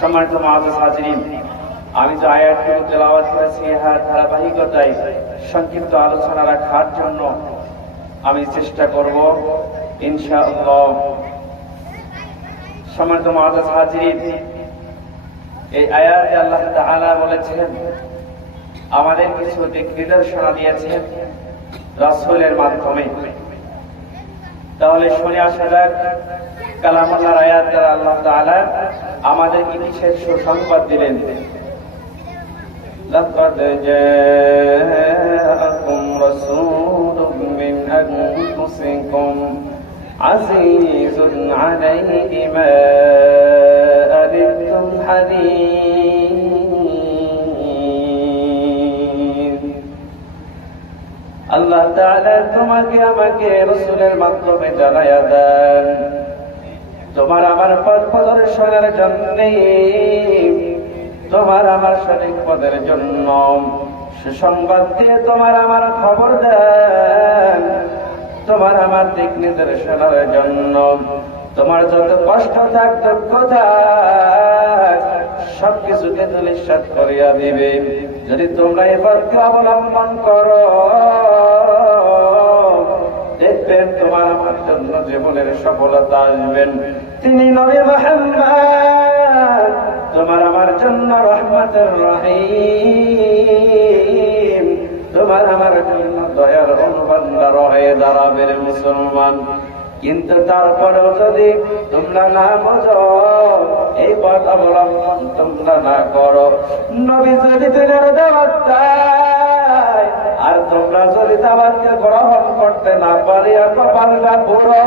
সম্মানিত মুআজ্জাজ হাজিরিন, আমি যে আয়াতগুলো তেলাওয়াত করেছি এর ধারাবাহিকতায় সংক্ষিপ্ত আলোচনা রাখার জন্য আমি চেষ্টা করব ইনশাআল্লাহ। সম্মানিত মুআজ্জাজ হাজিরিন, এই আয়াতে আল্লাহ তাআলা বলেছেন, আমাদের কিছু দিক নির্দেশনা দিয়েছেন রাসূলের মাধ্যমে। তাহলে শুনে আসা যাক কালামুল্লাহর আয়াত দ্বারা আল্লাহ তাআলা আমাদের কিসের সুসংবাদ দিলেন। লাকাদ জাআকুম রাসূলুম মিন আনফুসিকুম আজিজুন আলাইহি মা আনিতুম হারিস। আল্লাহ তাআলা তোমাকে আমাকে রাসূলের মাধ্যমে জানায়া দেন, তোমার আমার পথ প্রদর্শনের জন্য, তোমার আমার সঠিক পথের জন্য সুসংবাদ দিয়ে তোমার আমার খবর দেন, তোমার আমার দিক নির্দেশনার জন্য। তোমার যত কষ্ট থাক, দুঃখ থাক, সবকিছুকে ধূলিসাৎ করিয়া দিবে যদি তোমরা এই পথকে অবলম্বন করো। দেখবেন তোমার আমার জন্য জীবনের সফলতা আসবেন। তিনি নবী মুহাম্মদ তোমার আমার জন্য রহমতের রহিম, তোমার আমার জন্য দয়ার অনুবান্দার হয়ে দাঁড়াবে রে মুসলমান। কিন্তু তারপরেও যদি তোমরা না বোঝো, এই পথ অবলম্বন তোমরা না করো, নবী যদি দিনের দাওয়াত দেয় আর তোমরা যদি দাওয়াতকে গ্রহণ করতে না পারি আর কপালটা পুরো,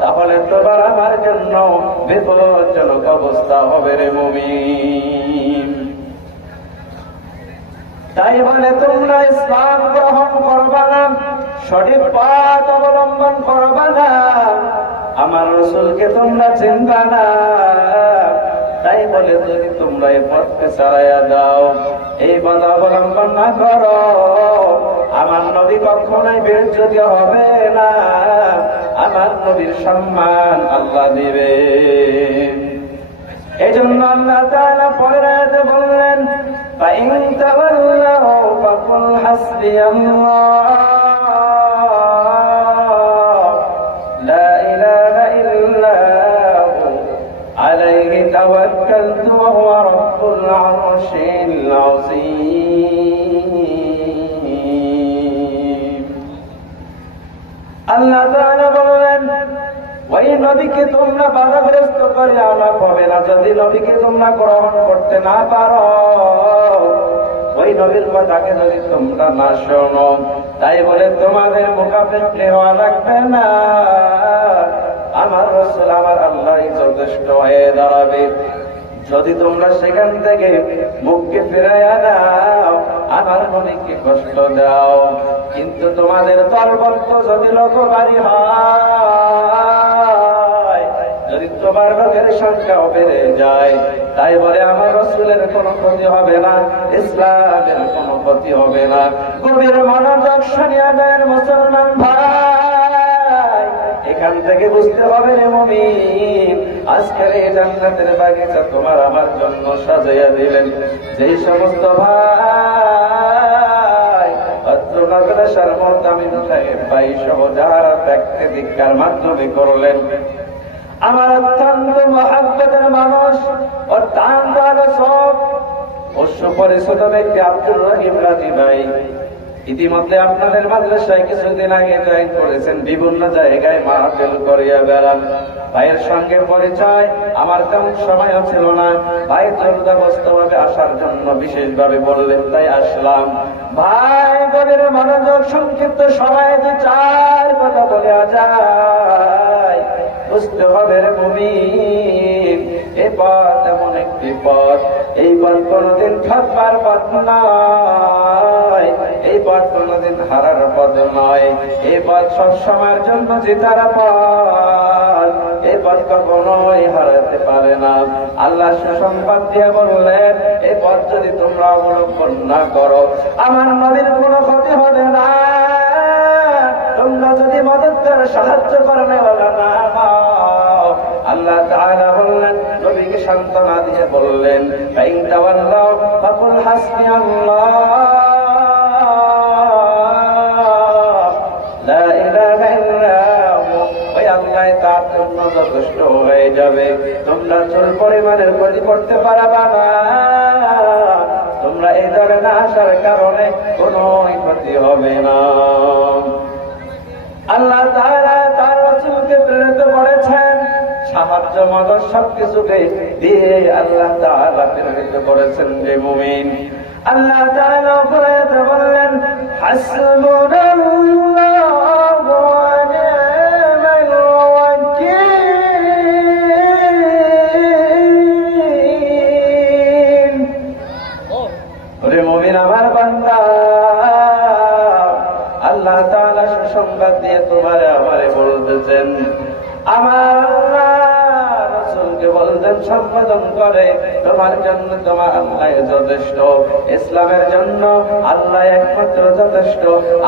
তাহলে তোমার আমার জন্য বিপজ্জনক অবস্থা হবে রে মুমিন। তাই বলে তোমরা ইসলাম গ্রহণ করবা না, সঠিক পথ অবলম্বন করবা না, আমার রাসূলকে তোমরা চিনবা না, তাই বলে যদি তোমরা এই পথকে ছাড়াইয়া দাও, এই পথ অবলম্বন না করো, আমার নবী কখনোই বেইজ্জত হবে না, আমার নবীর সম্মান আল্লাহ দিবে। এই জন্য আল্লাহ তাআলা পরের আয়াতে বললেন, فَإِن تَوَلَّوْا فَقُلْ حَسْبِيَ اللَّهُ لَا إِلَهَ إِلَّا هُوَ عَلَيْهِ تَوَكَّلْتُ وَهُوَ رَبُّ الْعَرْشِ الْعَظِيمِ। আল্লাহ তাআলা বলেন, ওই নবীকে তোমরা বাধাগ্রস্ত করে আমার হবে না। যদি নবীকে তোমরা গ্রহণ করতে না পারো, ওই নবীর কথাকে যদি তোমরা না শোনো, তাই বলে তোমাদের মুখাপেক্ষী হওয়া লাগবে না, আমার রাসূল আমার আল্লাহই যথেষ্ট হয়ে দাঁড়াবে। যদি তোমরা সেখান থেকে মুখকে ফিরাইয়া দাও, আমার নবীকে কষ্ট দাও, কিন্তু তোমাদের দলবদ্ধ যদি লোকবাড়ি হয়, যদি তোমার লোকের সংখ্যাও বেড়ে যায়, তাই বলে আমার রাসূলের কোনো ক্ষতি হবে না, ইসলামের কোনো ক্ষতি হবে না। গভীর মনোযোগ শুনিয়া দেন মুসলমান ভাই, এখান থেকে বুঝতে হবে রে মুমিন, আজকের এই জান্নাতের বাগিচা তোমার আমার জন্য সাজাইয়া দিলেন যেই সমস্ত ভাই মাদ্রাসার মুতামিম সাহেব ভাই সহ যারা ত্যাগকে ধিক্কার মাধ্যমে করলেন, আমার অত্যন্ত মহব্বতের মানুষ, অত্যন্ত আলোচক ও সুপরিচিত ব্যক্তি আব্দুর রহিম রাজি ভাই ইতিমধ্যে আপনাদের মাদ্রাসায় কিছুদিন আগে জয়েন করেছেন, বিভিন্ন জায়গায় মাহফিল করিয়া বেড়ান। ভাইয়ের সঙ্গে পরিচয় আমার তেমন সময়ও ছিল না, ভাই দ্রুতগ্রস্তভাবে আসার জন্য বিশেষভাবে বললেন, তাই আসলাম। ভাই গভীর মনোযোগ, সংক্ষিপ্ত সময়ে দু চার কথা বলে যায়, বুঝতে হবে রে মুমিন, এই পথ এমন একটি পথ, এই পথ কোনদিন ঠকবার পথ নয়, এই পথ কোনদিন হারার পথ নয়, এই পথ সবসময়ের জন্য জেতার পথ, এই পথ কখনোই হারাতে পারে না। আল্লাহ সুসংবাদ দিয়ে বললেন, এই পথ যদি তোমরা অবলম্বন না করো, আমার নবীর কোনো ক্ষতি হবে না, তোমরা যদি মদত করে সাহায্য করে না, আল্লাহ তাআলা বললেন, নবীকে সান্ত্বনা দিয়ে বললেন, ফাইন তাওয়াল্লাউ ফাকুল হাসবিয়াল্লাহ লা ইলাহা ইল্লাহু, ওই আল্লাহ তার জন্য যথেষ্ট হয়ে যাবে। তোমরা চুল পরিমাণের ক্ষতি করতে পারবা না, তোমরা এই দলে না আসার কারণে কোনো ক্ষতি হবে না। আল্লাহ তাআলা তার রাসূলকে প্রেরিত করেছেন, সাহায্য মদদ সবকিছুকে দিয়ে আল্লাহ তাআলা প্রেরিত করেছেন যে মুমিন। আল্লাহ তাআলা বললেন, হাসবুনাল্লাহু ওয়া নি'মাল ওয়াকিল। ওরে মুমিন আমার বান্দা, আল্লাহ তাআলা সুসংবাদ দিয়ে তোমারে আমারে বলতেছেন, আমার আল্লাহ রাসূলকে বলতেন সম্বোধন করে, তোমার জন্য তোমার আল্লাহ যথেষ্ট, ইসলামের জন্য আল্লাহ একমাত্র যথেষ্ট,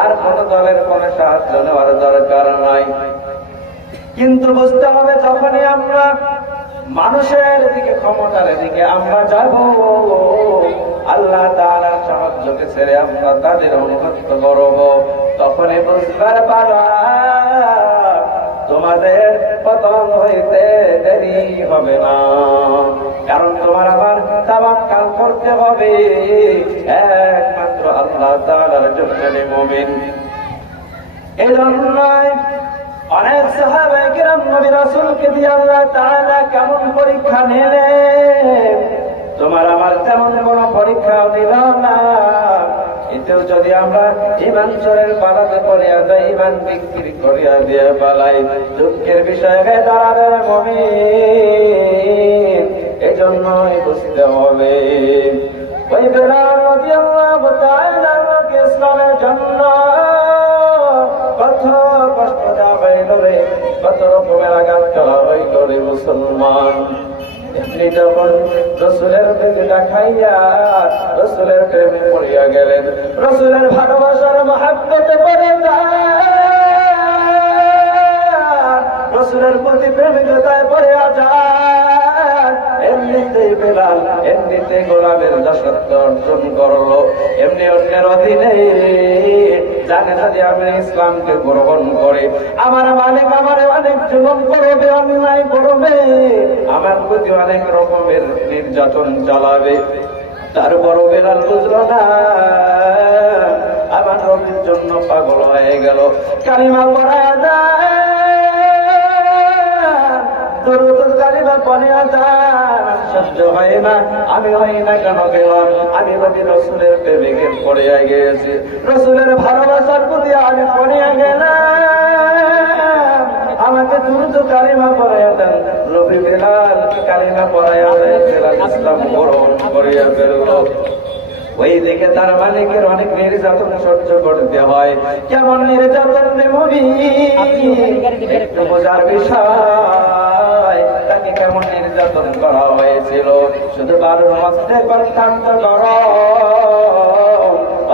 আর কোন দলের কোন সাহায্য নেওয়ার দরকার নাই। কিন্তু বুঝতে হবে, যখনই আমরা মানুষের দিকে, ক্ষমতার দিকে আমরা যাব, আল্লাহ তাআলার সাহায্যকে ছেড়ে আমরা তাদের অনুগত করব, তখনই বুঝবার পারা তোমাদের পতন হইতে দেরি হবে না। কারণ তোমার আমার তাওয়াক্কুল করতে হবে একমাত্র আল্লাহ তাআলার জন্য। মুমিন এই জন্যই অনেক সাহাবায়ে কিরাম নবী রাসূলকে দিয়ে আল্লাহ তাআলা কেমন পরীক্ষা নিলেন, তোমার আমার তেমন কোন পরীক্ষাও দিল না। এতেও যদি আমরা ঈমান চোরের পালাতে পড়িয়া যাই, ঈমান বিক্রি করিয়া দিয়ে পালাই, দুঃখের বিষয় হয়ে দাঁড়াবে মুমিন। এজন্যই বুঝতে হবে, ওই বেলাল রাদিয়াল্লাহু তাআলা ইসলামের জন্য কত কষ্ট দেওয়া হইল রে, কত রকমের আঘাত করা হইল রে মুসলমান। আপনি যখন রাসূলের দিকে খাইয়া রাসূলের প্রেমে পড়িয়া গেলেন, রাসূলের ভালোবাসার মহব্বতে পড়ে যান, রাসূলের প্রতি প্রেমিকতায় পড়ে যান, এমনিতেই বেলাল এমনিতে গোলামের দাসত্ব অর্জন করলো, এমনি অন্যের অধীনে জানে যদি আমি ইসলামকে গ্রহণ করে আমার মালিক আমার অনেক জুলুম করবে, অন্যায় করবে, আমার প্রতি অনেক রকমের নির্যাতন চালাবে। তারপরও বেলাল বুঝলো না, আমার রবের জন্য পাগল হয়ে গেল, কালিমা পড়ায়া যায়, দরুদ কালিমা পড়ায়া যায়, সহ্য হয় না, আমি হই না কেন গেলাম, আমি নবী রাসূলের প্রেমে পড়িয়া গিয়েছি, রাসূলের ভালোবাসার প্রতি আমি পড়িয়া গেলাম, আমাকে দ্রুত কালিমা পড়াইয়া দেন। নবী বেলাল কালিমা পড়াইয়া দেন, বেলাল ইসলাম গ্রহণ করিয়া ফেলল। ওই দিকে তার মালিকের অনেক নির্যাতন সহ্য করতে হয়। কেমন নির্যাতন দেবী একটু বোঝার বিষয়, তাকে কেমন নির্যাতন করা হয়েছিল। শুধু বারুর মধ্যে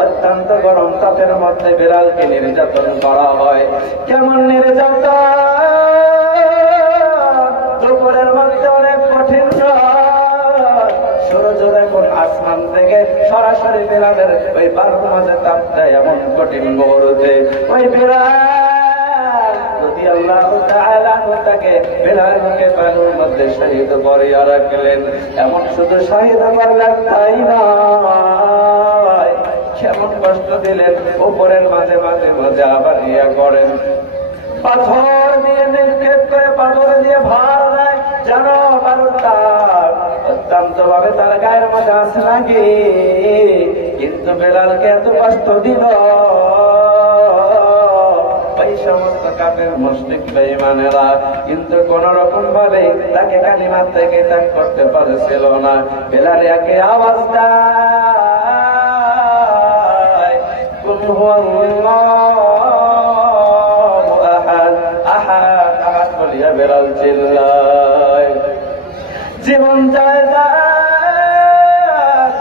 অত্যন্ত গরম তাপের মধ্যে বেলালকে নির্যাতন করা হয়। কেমন নির্যাতন, দুপুরের মধ্যে অনেক কঠিন সূর্য দেখুন আসমান থেকে সরাসরি বেলালের ওই বারুর মাঝে তাপ দেয়, এমন কঠিন মুহূর্তে ওই বেলাল রাদিয়াল্লাহু তাআলা তাকে বেলালকে বারুর মধ্যে শহীদ করিয়া রাখলেন। এমন শুধু শহীদ করলেন তাই নয়, কেমন কষ্ট দিলেন, উপরের মাঝে মাঝে মাঝে আবার ইয়া করেন, পাথর দিয়ে নিক্ষেপ করে, পাথর দিয়ে ভার দেয় যেন বারুদটা অত্যন্ত ভাবে তার গায়ের মধ্যে আসে নাকি। কিন্তু বেলালকে এত কষ্ট দিল, ওই সমস্ত কাফের মুশরিক বেঈমানেরা কিন্তু কোন রকম ভাবে তাকে কালিমা থেকে ত্যাগ করতে পারছিল না। বেলাল একে আওয়াজ দেয়, কুল হুয়াল্লাহু আহাদ আহাদ আহাদ বলিয়া বেলাল চিল্লায়, জীবন চায় না,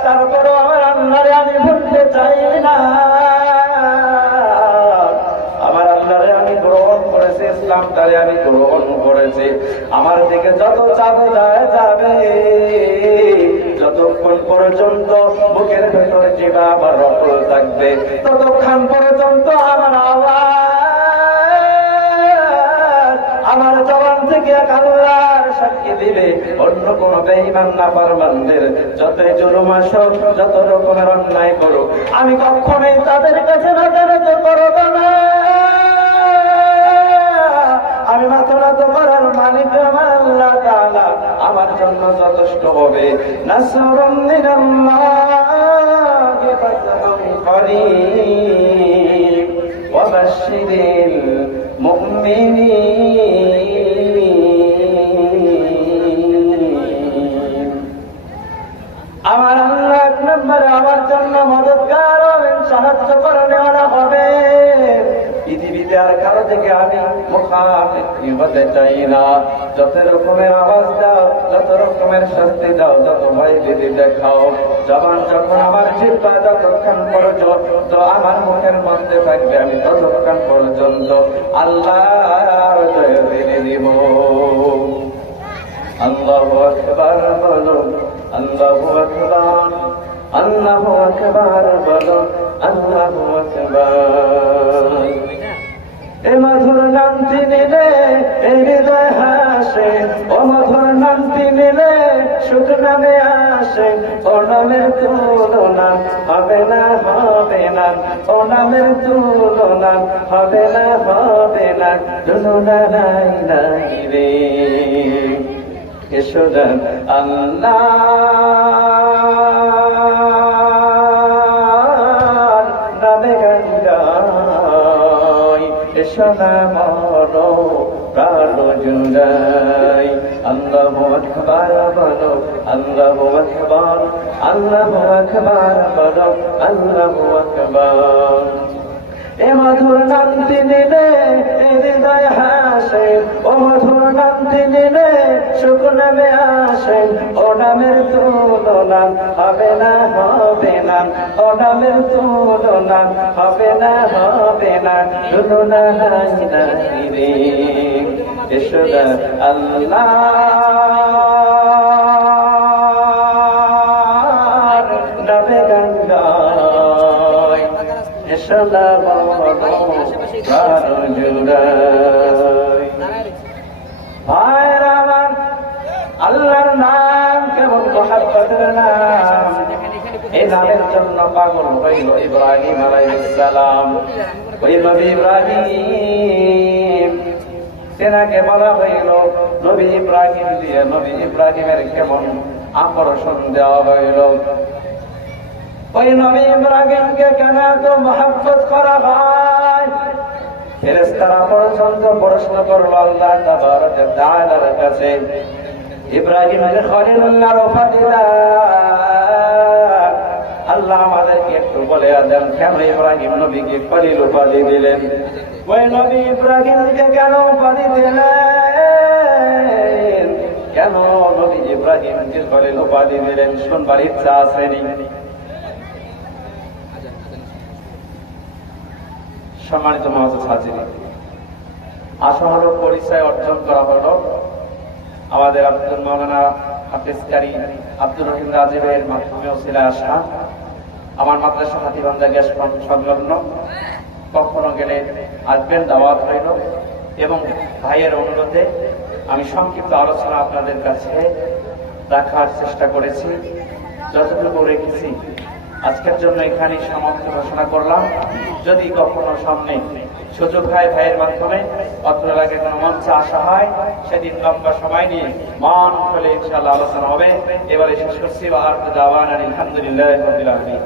তারপরও আমার আল্লাহরে আমি ভুলতে চাই না, আমার আল্লাহরে আমি গ্রহণ ইসলাম তারে আমি গ্রহণ করেছি, আমার দিকে যত চাপ যায় যাবে। পর্যন্ত বুকের ভেতর জিবা আমার রক্ত থাকবে, ততক্ষণ পর্যন্ত আমার আওয়াজ আমার জবান থেকে আল্লাহর সাক্ষী দিবে। অন্য কোন বেঈমান নাফরমানদের যতই জুলুম আসুক, যত রকমের অন্যায় করুক, আমি কখনোই তাদের কাছে মাথা নত করব না। আমি মাথা নত করার মালিক আমার আল্লাহ তাআলা আমার জন্য যথেষ্ট হবে। নাসরুম মিনাল্লাহি ফাতহুন করিব ওয়া বাশশিরিল মুমিনিন। আমার আল্লাহ এক নম্বরে আমার জন্য মদদগার হবেন, সাহায্য করানেওয়ালা হবে। পৃথিবীতে আর কারো থেকে আমি মুখাপেক্ষি হতে চাই না। যত রকমের আওয়াজ দাও, যত রকমের শাস্তি দাও, যত ভয় ভীতি দেখাও, জবান যখন আমার জিহ্বা যতক্ষণ পর্যন্ত আমার মুখের মধ্যে থাকবে, আমি ততক্ষণ পর্যন্ত আল্লাহর জয় দিয়ে দিব। আল্লাহু আকবার বলো, আল্লাহু আকবার, আল্লাহু আকবার বলো, আল্লাহু আকবার। এ মধুর নামটি নিলে এই হৃদয় হাসে, ও মধুর নামটি নিলে সুখ নামে আসে। ও নামের তুলনা হবে না, হবে না, ও নামের তুলনা হবে না, হবে না। তুলনা নাই নাই রে এসোদান আল্লাহ নামে গঙ্গাই, এসোদা মনো প্রাণ জুড়াই। আল্লাহু আকবার বলো, আল্লাহু আকবার, আল্লাহু আকবার বলো, আল্লাহু আকবার। এ মধুর নামটি নিলে হৃদয় হাসে, ও মধুর নামটি নিলে সুখ নামে আসে। ও নামের তুলনা হবে না, হবে না, ও নামের তুলনা হবে না, হবে না। তুলনা নাই নাই রে এসোদা আল্লাহ নামে গঙ্গায়, এসোদা আল্লাহর নাম কেমন মহব্বতের নাম। এই নামের জন্য পাগল হইল ইব্রাহিম আলাইহিস সালাম। ওই নবী ইব্রাহিম, সেনাকে বলা হইল নবী ইব্রাহিম দিয়ে নবী ইব্রাহিমের কেমন আকর্ষণ দেওয়া হইল। ওই নবী ইব্রাহিমকে কেন এত মহব্বত করা হয়? ফেরেশতারা পর্যন্ত প্রশ্ন করল আল্লাহ তাবারক ওয়া তাআলার কাছে, ইব্রাহিমের খলিলুল্লাহর উপাধিটা আল্লাহ আমাদেরকে একটু বলে দেন, কেন ইব্রাহিম নবীকে খলিল উপাধি দিলেন? ওই নবী ইব্রাহিমকে কেন উপাধি দিলেন? কেন নবী ইব্রাহিমকে খলিল উপাধি দিলেন? শুনবার ইচ্ছা আসেনি? সম্মানিত মহাজের হাজির, আসা হলো পরিচয় অর্জন করা হলো আমাদের আব্দুল মাওলানা হাফেজ কারি আব্দুর রহিম রাজীবের মাধ্যমে ওসিলায় আসা। আমার মাদ্রাসা হাতিবান্ধা গ্যাস পাম্প সংলগ্ন কখনো গেলে আসবেন, দাওয়াত হইল। এবং ভাইয়ের অনুরোধে আমি সংক্ষিপ্ত আলোচনা আপনাদের কাছে রাখার চেষ্টা করেছি, যতটুকু রেখেছি। আজকের জন্য এখানেই সমাপ্ত ঘোষণা করলাম। যদি কখনো সামনে সুযোগ হয় ভাইয়ের মাধ্যমে অত্র এলাকায় কোনো মঞ্চে আসা হয়, সেদিন লম্বা সময় নিয়ে মান খুলে ইনশাআল্লাহ আলোচনা হবে। এবারে শেষ করছি, আলহামদুলিল্লাহ রাব্বিল আলামিন।